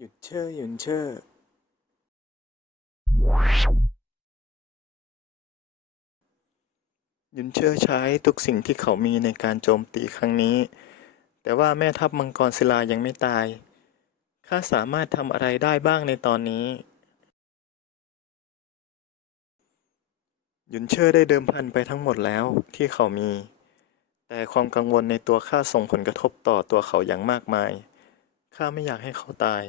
หยุดเช่อหยุนเช่อหยุนเช่อใช้ทุกสิ่งที่เขามีในการโจมตีครั้งนี้ แต่ว่าแม่ทัพมังกรศิลายังไม่ตาย ข้าสามารถทำอะไรได้บ้างในตอนนี้หยุนเช่อได้เดิมพันไปทั้งหมดแล้วที่เขามี แต่ความกังวลในตัวข้าส่งผลกระทบต่อตัวเขาอย่างมากมาย ข้าไม่อยากให้เขาตาย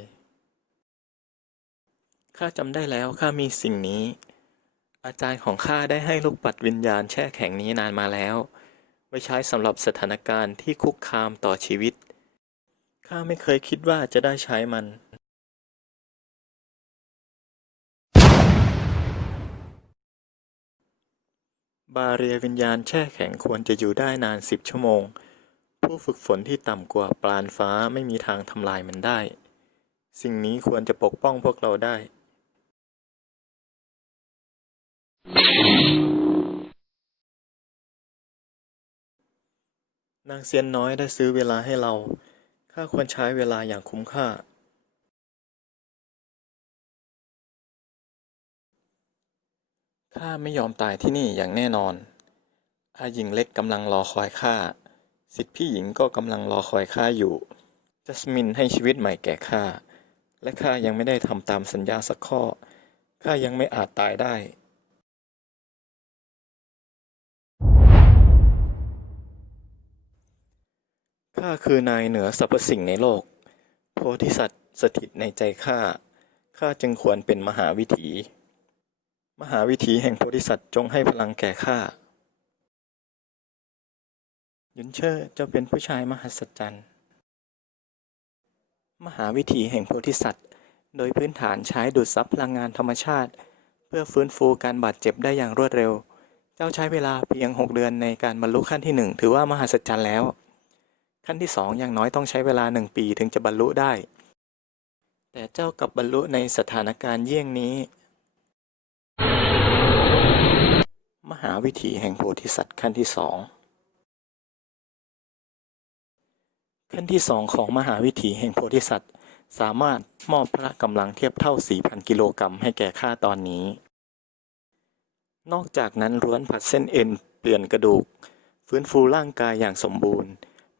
ข้าจำได้แล้วข้ามีสิ่งนี้ อาจารย์ของข้าได้ให้ลูกปัดวิญญาณแช่แข็งนี้นานมาแล้ว ไว้ใช้สำหรับสถานการณ์ที่คุกคามต่อชีวิต ข้าไม่เคยคิดว่าจะได้ใช้มันบาเรียวิญญาณแช่แข็งควรจะอยู่ได้นานสิบชั่วโมง ผู้ฝึกฝนที่ต่ำกว่าปลานฟ้าไม่มีทางทำลายมันได้ สิ่งนี้ควรจะปกป้องพวกเราได้ นางเซียนน้อยได้ซื้อเวลาให้เรา ข้าควรใช้เวลาอย่างคุ้มค่า ข้าไม่ยอมตายที่นี่อย่างแน่นอน อาหญิงเล็กกำลังรอคอยข้า สิทธิพี่หญิงก็กำลังรอคอยข้าอยู่ จัสมินให้ชีวิตใหม่แก่ข้า และข้ายังไม่ได้ทำตามสัญญาสักข้อ ข้ายังไม่อาจตายได้ ข้าคือนายเหนือสรรพสิ่งในโลก โพธิสัตว์สถิตในใจข้า ข้าจึงควรเป็นมหาวิถี มหาวิถีแห่งโพธิสัตว์จงให้พลังแก่ข้ายุนเชอร์จ้าเป็นผู้ชายมหัศจรรย์ มหาวิถีแห่งโพธิสัตว์ โดยพื้นฐานใช้ดูดซับพลังงานธรรมชาติ เพื่อฟื้นฟูการบาดเจ็บได้อย่างรวดเร็ว เจ้าใช้เวลาเพียง 6 เดือนในการบรรลุขั้นที่ 1 ถือว่ามหัศจรรย์แล้ว ขั้นที่ 2 อย่างน้อยต้องใช้เวลา 1 ปีถึงจะบรรลุได้ แต่เจ้ากลับบรรลุในสถานการณ์เยี่ยงนี้ มหาวิถีแห่งโพธิสัตว์ขั้นที่สองขั้นที่สองของมหาวิถีแห่งโพธิสัตว์ สามารถมอบพละกำลังเทียบเท่า 4,000 กิโลกรัมให้แก่ข้าตอนนี้ นอกจากนั้นล้วนผัดเส้นเอ็นเปลี่ยนกระดูก ฟื้นฟูร่างกายอย่างสมบูรณ์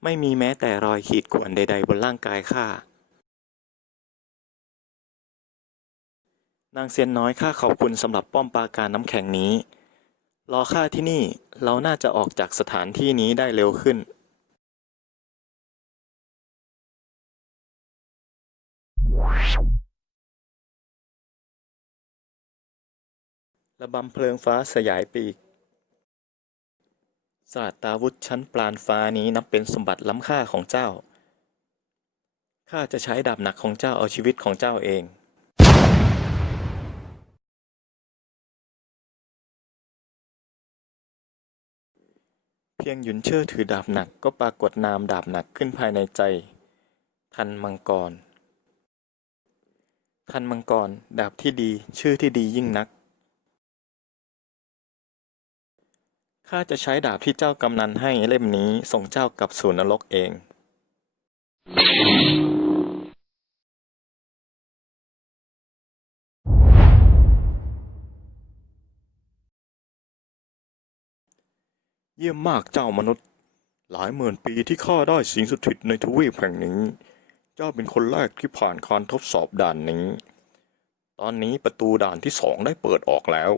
ไม่มีแม้แต่รอยขีดข่วนใดๆบนร่างกายข้านางเซียนน้อยข้าขอบคุณสำหรับป้อมปราการน้ำแข็งนี้ รอข้าที่นี่เราน่าจะออกจากสถานที่นี้ได้เร็วขึ้น ระบำเพลิงฟ้าสยายปีก ศาสตราวุธชั้นปราณฟ้านี้นับเป็นสมบัติล้ำค่าของเจ้า ข้าจะใช้ดาบหนักของเจ้าเอาชีวิตของเจ้าเอง เพียงหยุนเชื่อถือดาบหนักก็ปรากฏนามดาบหนักขึ้นภายในใจ ทันมังกร ทันมังกร ดาบที่ดี ชื่อที่ดียิ่งนัก ข้าจะใช้ดาบที่เจ้ากำนันให้เล่มนี้ส่งเจ้ากลับสู่นรกเองเยี่ยมมากเจ้ามนุษย์ หลายหมื่นปีที่ข้าได้สิงสถิตในทวีปแห่งนี้ เจ้าเป็นคนแรกที่ผ่านการทดสอบด่านนี้ ตอนนี้ประตูด่านที่สองได้เปิดออกแล้ว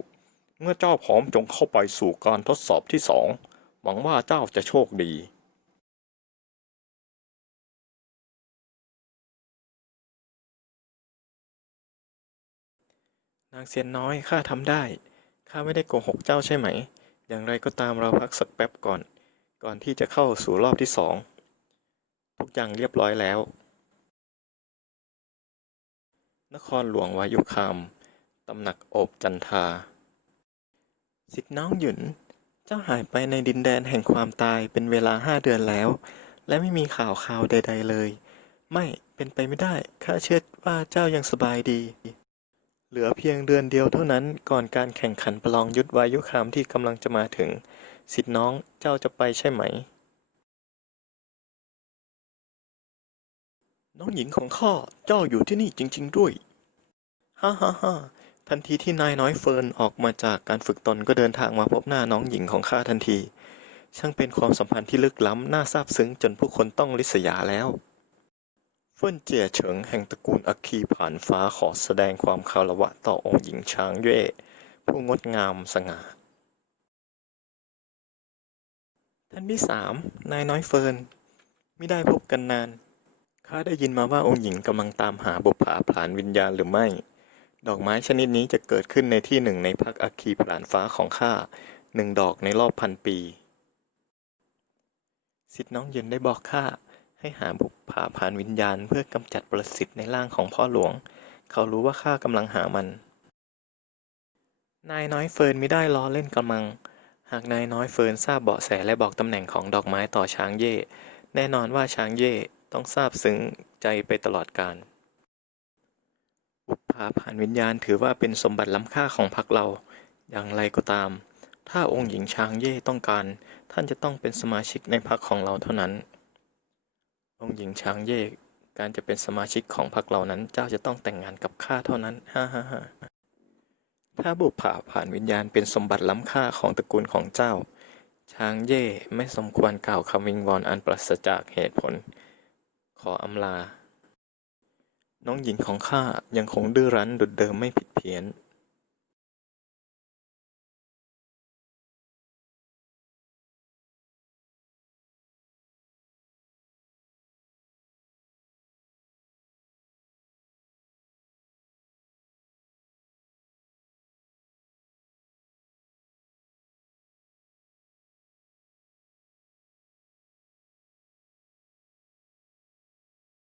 เมื่อเจ้าพร้อมจงเข้าไปสู่การทดสอบที่สองหวังว่าเจ้าจะโชคดีนางเซียนน้อยข้าทำได้ ข้าไม่ได้โกหกเจ้าใช่ไหม อย่างไรก็ตามเราพักสักแป๊บก่อน ก่อนที่จะเข้าสู่รอบที่สอง ทุกอย่างเรียบร้อยแล้ว นครหลวงวายุคาม ตำหนักโอบจันทา สิทธิน้องหยุน เจ้าหายไปในดินแดนแห่งความตายเป็นเวลาห้าเดือนแล้ว และไม่มีข่าวข่าวใด ๆ เลย ไม่เป็นไปไม่ได้ข้าเชื่อว่าเจ้ายังสบายดี เหลือเพียงเดือนเดียวเท่านั้นก่อนการแข่งขันประลองยุทธวายุคามที่กำลังจะมาถึง สิทธิน้องเจ้าจะไปใช่ไหม น้องหญิงของข้าเจ้าอยู่ที่นี่จริง ๆ ด้วยฮ่าฮ่าฮ่า ทันทีที่นายน้อยเฟิร์นออกมาจากการฝึกตนก็เดินทางมาพบหน้าน้องหญิงของข้าทันที ช่างเป็นความสัมพันธ์ที่ลึกล้ำน่าซาบซึ้งจนผู้คนต้องริษยาแล้วเฟิ่นเจียเฉิงแห่งตระกูลอัคคีผ่านฟ้าขอแสดงความคารวะต่อองค์หญิงช้างเย่ผู้งดงามสง่าท่านที่สามนายน้อยเฟิร์นไม่ได้พบกันนานข้าได้ยินมาว่าองค์หญิงกำลังตามหาบุปผาผลานวิญญาณหรือไม่ ดอกไม้ชนิดนี้จะเกิดขึ้นในที่หนึ่งในพักอัคคีผลานฟ้าของข้าหนึ่งดอกในรอบพันปีสิทธิ์น้องเย็นได้บอกข้าให้หาบุปผาผลานวิญญาณเพื่อกำจัดประสิทธิ์ในร่างของพ่อหลวง เขารู้ว่าข้ากำลังหามัน นายน้อยเฟิร์นไม่ได้ล้อเล่นกำลัง หากนายน้อยเฟิร์นทราบเบาะแสและบอกตำแหน่งของดอกไม้ต่อช้างเย่ แน่นอนว่าช้างเย่ต้องทราบซึ้งใจไปตลอดกาลาผ่านวิญญาณถือว่าเป็นสมบัติล้ำค่าของพรรคเรา อย่างไรก็ตาม ถ้าองค์หญิงช้างเย่ต้องการ ท่านจะต้องเป็นสมาชิกในพรรคของเราเท่านั้น องค์หญิงช้างเย่การจะเป็นสมาชิกของพรรคเรานั้น เจ้าจะต้องแต่งงานกับข้าเท่านั้นฮ่าฮ่าฮ่าถ้าบุปผาผ่านวิญญาณเป็นสมบัติล้ำค่าของตระกูลของเจ้า ช้างเย่ไม่สมควรกล่าวคำวิงวอนอันปราศจากเหตุผล ขออำลา น้องหญิงของข้ายังคงดื้อรั้นดุจเดิมไม่ผิดเพี้ยน